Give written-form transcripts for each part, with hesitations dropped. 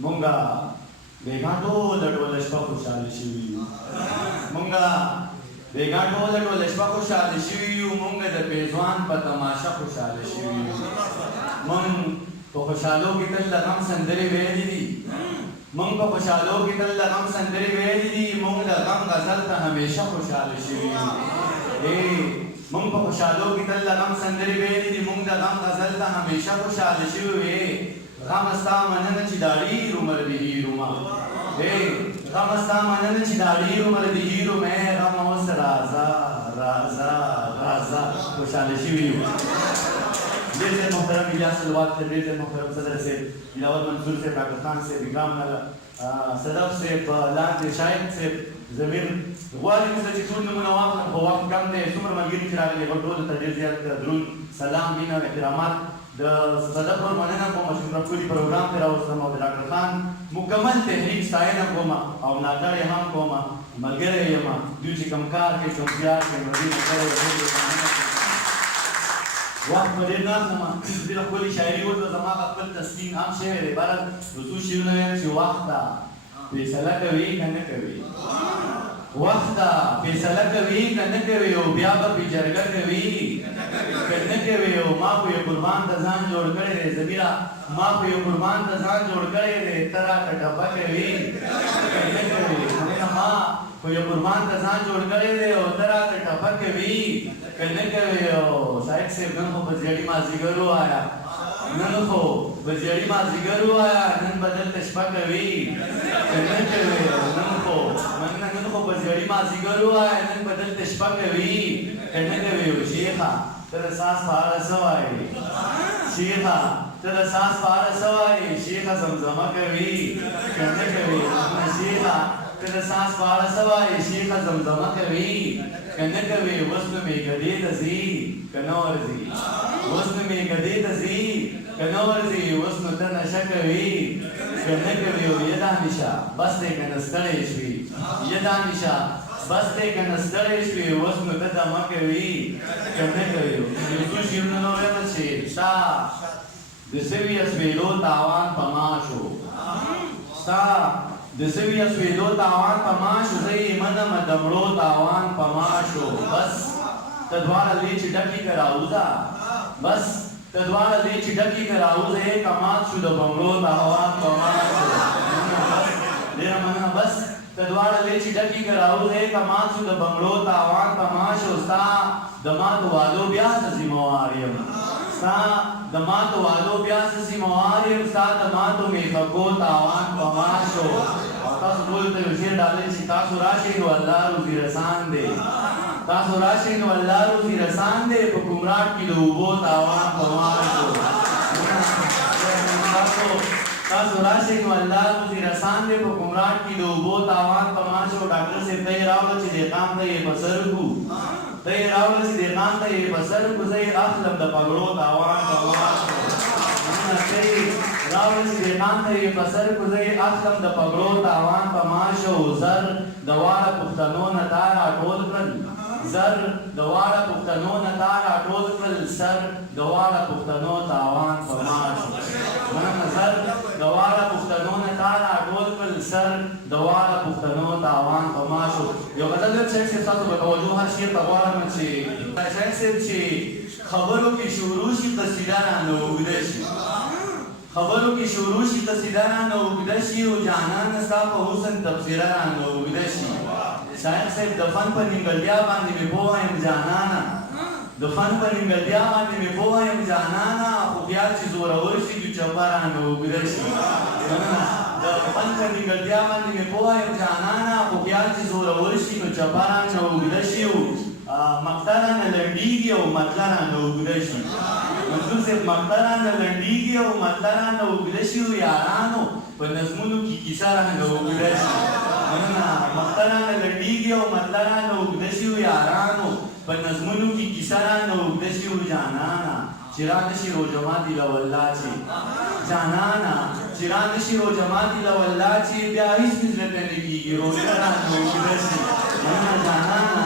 مونږه بیګا ټوله شپه خوشحاله شوي یو مونږه بیګا ټوله شپه خوشحاله شوي یو مونږ د پیزوان په تماشه خوشحاله شوي یو مونږ په خوشحالو کې تل د غم سندرې ویلې دي مونږ په خوشحالو کې تل د غم سندرې ویلې دي مونږ د غم غزل ته همیشه خوشحاله شوي یو مونږ په خوشحالو کې تل د غم سندرې ویلې دي مونږ د غم غزل ته همیشه خوشحاله شوي غم ستا مننه چې دا ډېر عمر د هیرو ما غم ستا مننه چې دا ډېر عمر د هیرو مې غم اوس راځه راځه راځه خوشحاله شوي یو ډېر زیات محترم الیاس الواد صاحب ډېر زیات محترم صدر صاحب دلاور منصور صاحب ډاکټر خان صاحب اکرام صدف صاحب لاندې شاهد صاحب زمیر غواړي موږ چې ټول نومونه واخلم خو وخت کم دی څومره ملګري چې راغلي هغو ټولو ته ډېر زیات دروند سلام مینه او احترامات د صدف ور مننه کوم چې موږ ټولې پروګرام ته راوستم او د ډاکټر خان مکمل تحریک ستاینه کوم او ملاتړ یې هم کوم ملګری یم دوی چې کوم کار کوي چوپتیا کوي نو دوی وخت په ډېر نه اخلم ډېره ښکلې شاعري وکړه زما خپل تسلیم هم شوی دی بله یو څو شعرونه ویم چې وخت ته فیصله کوي که نه کوي وخت ته فیصله کوي که نه کوي او بیا به پې جرګه کوي که نه کوي او ما خو یو قربان ته ځان جوړ کړی دی زمیره ما خو یو قربان ته ځان جوړ کړی دی ته راته ټپه کوي که نه کوي ما خو یو قربان ته ځان جوړ کړی دی او ته راته ټپه کوي که نه کوي او صاحب صاحب نن خو په زیړي مازدیګر ووایه نن خو په زیړي مازدیګر ووایه نن به دلته شپه کوي که نه کوي نن خو په زیړي مازدیګر ووایه نن به دلته شپه کوي که نه کوي او شیخه ته د ساس په اړه څه وایې شیخه ته د ساس په اړه څه وایې شیخه زمزمه کوي که نه کوي شیخه ته د ساس په اړه څه وایې شیخه زمزمه کوي که نه کوي اوس نو مې ګدې ته ځي که نه ورځي اوس نو مې ګدې ته ځي که نه ورځي اوس نو ته نشه کوي که نه کوي او یه دانشه بس دی که نه ستړی شوي یه دانشه بس دی که نه ستړی شوي اوس نو ته دمه کوي که نه کوي یو څو شعرونه نور یم چې ستا د سوي اسویلو تاوان په ما شو ستا د سوي اسویلو تاوان په ما شو زه یې منم د مړو تاوان په ما شو بس ته دواړه لې چې ډکې که راوځه بس ته دواړه لې چې ډکې که راوځه یې کمات شو د بمړو تاوان په ما شو ډېره مننه بس ته دواړه لې چې ډکې که راوځه یې کمات شو د بمړو تاوان په ما شو ستا د ماتو وعدو بیا څه ذمهوار یم ستا د ماتو وعدو بیا څه ذمهوار یم ستا د ماتو میخکو تاوان په ما شو او تاسو ټولو ته یو شعر ډالۍ چې تاسو راشئ نو الله روزي رسان دی تاسو راشئ نو الله روزي رسان دی په ګمراټ کې د اوبو تاوان په ما شو تاسو راشئ نو الله روزي رسان دی په ګمراټ کې د اوبو تاوان په ما شو ډاکټر صاحب ته یې راوړه چې دهقان ته یې په سر کړو ته یې راوړه چې دهقان ته یې په سر کړو زه یې اخلم د پګړو تاوان په ما شو راوړه چې دهقان ته یې په سر کړو زه یې اخلم د پګړو تاوان په ما شو زر د واړه پښتنو نه تا راټول کړل زر د واړه پښتنو نه تا راټول کړل سر د واړه پښتنو تاوان په ما شو مننه زر د واړه پښتنو نه تا راټول کړل سر د واړه پښتنو تاوان په ما شو یو غزل ویم شاید صاحب تاسو به توجه هر شعر ته غواړم چې شاید صاحب چې خبرو کې شروع شي قصیده رانه اوږده شي خبرو کې شروع شي قصیده رانه اوږده شي او جانان ستا په حسن تبصره رانه اوږده شي شاید صاحب د فن په نیمګړتیا باندې مې پوه یم جانانه د فن په نیمګړتیا باندې مې پوه یم جانانه خو خیال چې زورور شي نو چپه رانه اوږده شي د فن په نیمګړتیا باندې مې پوه یم جانانه خو خیال چې زورور شي نو چپه رانه اوږده شي مقطع رانه لنډېږي او مطلع رانه اوږده شي منصور صاحب مقطع رانه لنډېږي او مطلع رانه اوږده شي او یارانو په نظمونو کې کیسه رانه اوږده شي مقطع رانه لنډېږي او مطلع رانه اوږده شي او یارانو په نظمونو کې کیسه رانه اوږده شي او جانانه چې رانه شي روژه ماتي له والله چې جانانه چې رانه شي روژه ماتي له والله چې بیا هېڅ مې زړه ته نه کېږي روژه رانه اوږده شي جانانه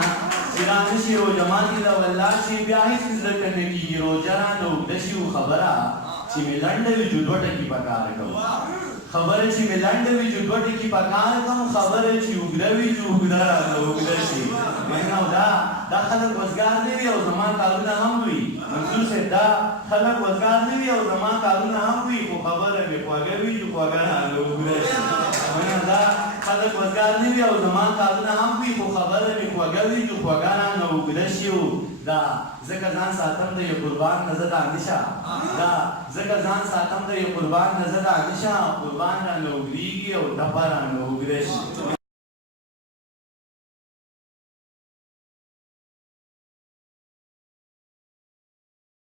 چې رانه شي روژه ماتي له والله چې بیا هېڅ مې زړه ته نه کېږي روژه رانه اوږده شي خبره چې مې لنډه وي جدوټه کې په کار کوم خبره چې مې لنډه وي چې دوه ټکي په کار کوم خبره چې اوږده وي چې اوږده راته اوږده شي نو دا خلک وزګار نه وي او زما کارونه هم وي منظور صاحب دا خلک وزګار نه وي او زما کارونه هم وي خو خبره مې خوږه وي چې خوږه راته اوږده شي دا خلک وزګار نه وي او زما کارونه هم وي خو خبره مې خوږه وي چې خوږه رانه اوږده شي دا ځکه ځان ساتم د یو قربان نه زه دانګه شه دا ځکه ځان ساتم د یو قربان نه زه دانګه شه قربان رانه اوږدېږي او ټپه رانه اوږده شي